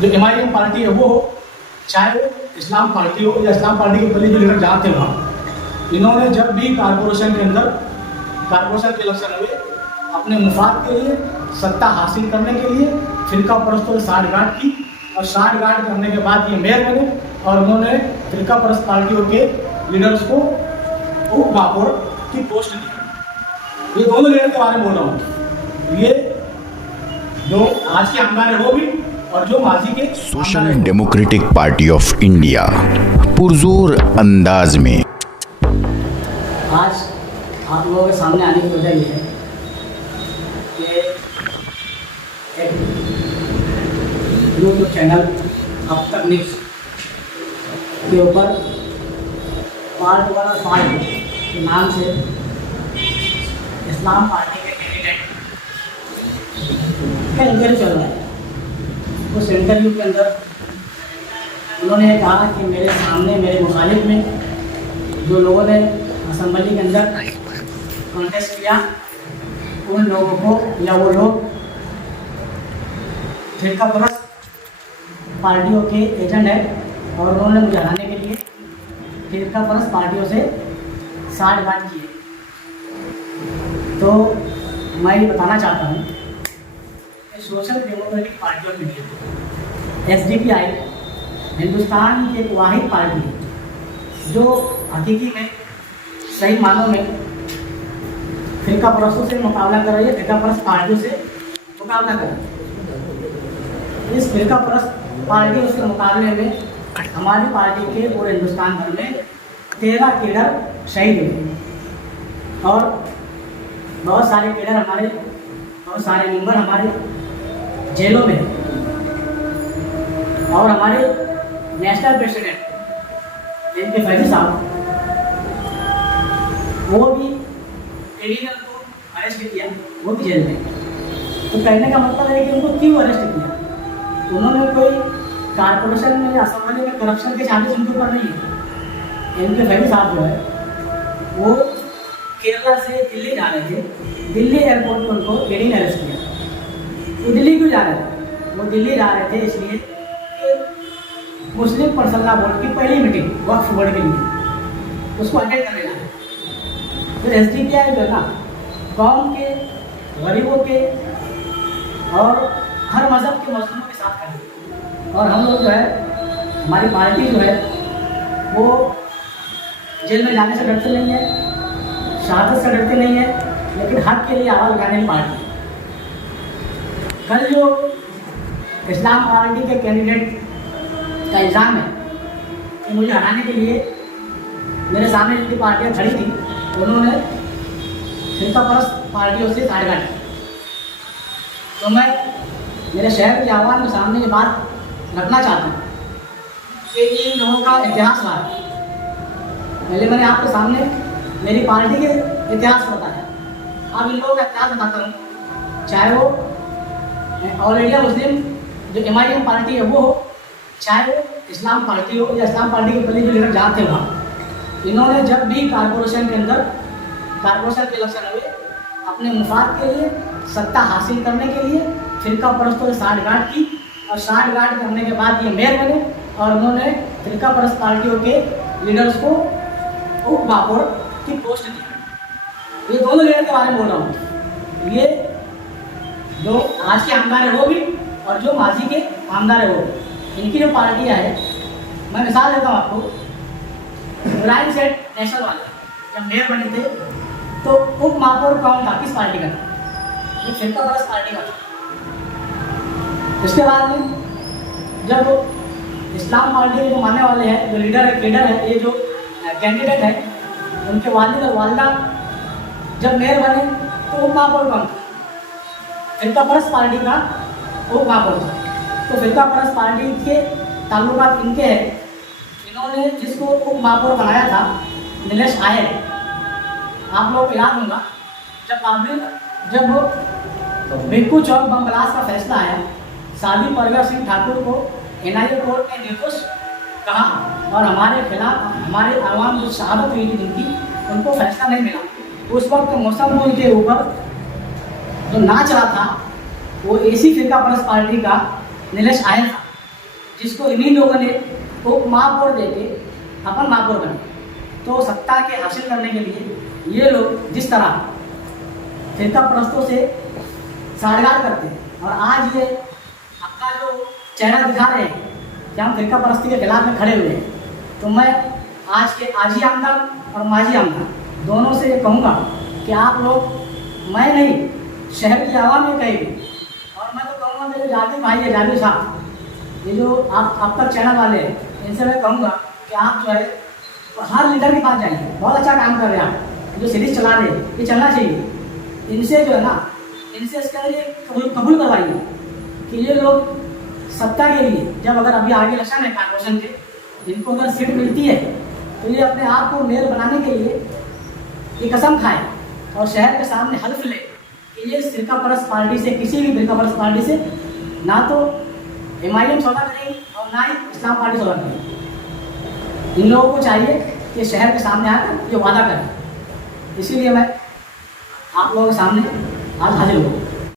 जो MIM party है वो हो, चाहे वो इस्लाम पार्टी हो या इस्लाम पार्टी के पहले जो लीडर जहाँ थे वहाँ, इन्होंने जब भी कारपोरेशन के अंदर कारपोरेशन के इलेक्शन हुए अपने मुफाद के लिए, सत्ता हासिल करने के लिए फिरका परस्तों से साठगांठ की और साठगांठ करने के बाद ये मेयर बने और उन्होंने फिरका परस्त पार्टियों के लीडर्स को उप महापौर की पोस्ट दी। ये दोनों लीडर के बारे में बोल रहा हूँ, ये जो आज के आमदार है वो भी और जो माजी के। Social democratic party of India पुरजोर अंदाज में आज आप लोगों के सामने आने की वजह ये है कि एक यूट्यूब चैनल अब तक न्यूज़ के ऊपर पार्ट वाला पार्ट के नाम से इस्लाम पार्टी के कैंडिडेट का इंटरव्यू चल रहा है। उस इंटरव्यू के अंदर उन्होंने कहा कि मेरे सामने मेरे मुखालिफ में जो लोगों ने असम्बली के अंदर कॉन्टेस्ट किया उन लोगों को या वो लोग फिरका परस्त पार्टियों के एजेंट है और उन्होंने मुझे हराने के लिए फिरका परस्त पार्टियों से साठगांठ किए। तो मैं ये बताना चाहता हूँ कि social democratic party of India SDPI Hindustan की एक वाहिद पार्टी है जो हकीकी में सही मानों में फिरका परस्तों से मुकाबला कर रही है, फिरका परस्त पार्टियों से मुकाबला कर रही है। इस फिरका परस्त पार्टियों के मुकाबले में हमारी पार्टी के पूरे हिंदुस्तान भर में 13 केडर शहीद हुए और बहुत सारे केडर हमारे, बहुत सारे मेंबर हमारे जेलों में और हमारे नेशनल प्रेसिडेंट इनके फैजी साहब वो भी एडीएल को अरेस्ट किया, वो भी जेल में। तो कहने का मतलब है कि उनको क्यों अरेस्ट किया? उन्होंने कोई कारपोरेशन में या असेंबली में करप्शन के चार्जेस उनके ऊपर नहीं है। इनके फैजी साहब जो है वो केरला से दिल्ली जा रहे थे, दिल्ली एयरपोर्ट पर उनको ईडी ने अरेस्ट किया। वो दिल्ली क्यों जा रहे थे? वो दिल्ली जा रहे थे इसलिए कि मुस्लिम पर्सनल बोर्ड की पहली मीटिंग वक्फ बोर्ड के लिए उसको अटेंड करने जाए। फिर SDPI जो है ना कौम के, गरीबों के और हर मज़हब के मजलूमों के साथ खड़े और हम लोग जो है, हमारी पार्टी जो है वो जेल में जाने से डरते नहीं है, शहादत से डरते नहीं है, लेकिन हक के लिए आवाज़ उठाने की पार्टी है। कल जो इस्लाम पार्टी के कैंडिडेट का इल्ज़ाम है कि मुझे हराने के लिए मेरे सामने जितनी पार्टियाँ खड़ी थी उन्होंने फिरका परस्त पार्टियों से साठगांठ की। तो मैं मेरे शहर के आवाम के सामने ये बात रखना चाहता हूँ कि इन लोगों का इतिहास रहा है। पहले मैंने आपके सामने मेरी पार्टी के इतिहास बताया, अब इन लोगों का इतिहास बताता हूँ। चाहे वो ऑल इंडिया मुस्लिम जो MIM पार्टी है वो हो, चाहे वो इस्लाम पार्टी हो या इस्लाम पार्टी के पहले जो लीडर जहाँ थे वहाँ, इन्होंने जब भी कारपोरेशन के अंदर कारपोरेशन के इलेक्शन हुए अपने मुफाद के लिए, सत्ता हासिल करने के लिए फिरका परस्तों से साठगांठ की और साठगांठ करने के बाद ये मेयर बने और उन्होंने फिरका परस्त पार्टियों के लीडर्स को उप महापौर की पोस्ट दी। ये दोनों लीडर के बारे में बोल रहा हूँ, ये जो आज के आमदार है वो भी और जो माजी के आमदार है वो भी। इनकी जो पार्टियाँ है, मैं मिसाल देता हूँ आपको। इब्राहिम सेठ नेशनल वाले जब मेयर बने थे तो उप महापौर कौन था, किस पार्टी का था? ये फिरका परस्त पार्टी का था। इसके बाद में जब इस्लाम पार्टी के जो मानने वाले हैं, जो लीडर है, केडर है, ये जो कैंडिडेट है, उनके वालिद और वालदा जब मेयर बने तो उप महापौर कौन था? फिरका परस्त पार्टी का उप महापौर था। तो फिरका परस्त पार्टी के ताल्लुकात इनके हैं। इन्होंने जिसको उप महापौर बनाया था नीलेश आयर, आप लोगों को याद होगा जब भिक्खू चौक बम ब्लास्ट का फैसला आया, सादी परगट सिंह ठाकुर को NIA कोर्ट ने निर्दोष कहा और हमारे खिलाफ हमारे आवाम जो शहादत हुई थी जिनकी, उनको फैसला नहीं मिला। उस वक्त मौसम पुल के ऊपर जो नाच रहा था वो AC फिरका परस्त पार्टी का नीलेश आयर था। जिसको इन्हीं लोगों ने उप महापौर देके अपन महापौर बने। तो सत्ता के हासिल करने के लिए ये लोग जिस तरह फिरका परस्तों से साड़गार करते हैं और आज ये आपका जो चेहरा दिखा रहे हैं कि हम फिरका परस्ती के खिलाफ में खड़े हुए हैं, तो मैं आज के आजी आमदार और माजी आमदार दोनों से ये कहूँगा कि आप लोग, मैं नहीं, शहर की आवाम ये कहेगी, और मैं तो कहूँगा मेरे जादू भाई है, जादू साहब, ये जो आप तक चैनल वाले हैं, इनसे मैं कहूँगा कि आप जो है हर लीडर के पास जाइए, बहुत अच्छा काम कर रहे हैं आप, जो सीरीज चला रहे हैं ये चलना चाहिए। इनसे जो है ना, इनसे इसका ये कबूल करवाइए कि ये लोग सत्ता के लिए, जब अगर अभी आगे इलेक्शन है कॉर्पोरेशन के, इनको अगर सीट मिलती है तो ये अपने आप को मेयर बनाने के लिए ये कसम खाए और शहर के सामने हल्फ ले कि ये फिरका परस्त पार्टी से, किसी भी फिरका परस्त पार्टी से ना तो MIM सौदा करेंगे और ना ही इस्लाम पार्टी सौदा करेंगे। इन लोगों को चाहिए कि शहर के सामने आकर ये वादा करें। इसीलिए मैं आप लोगों के सामने आज हाजिर हूँ।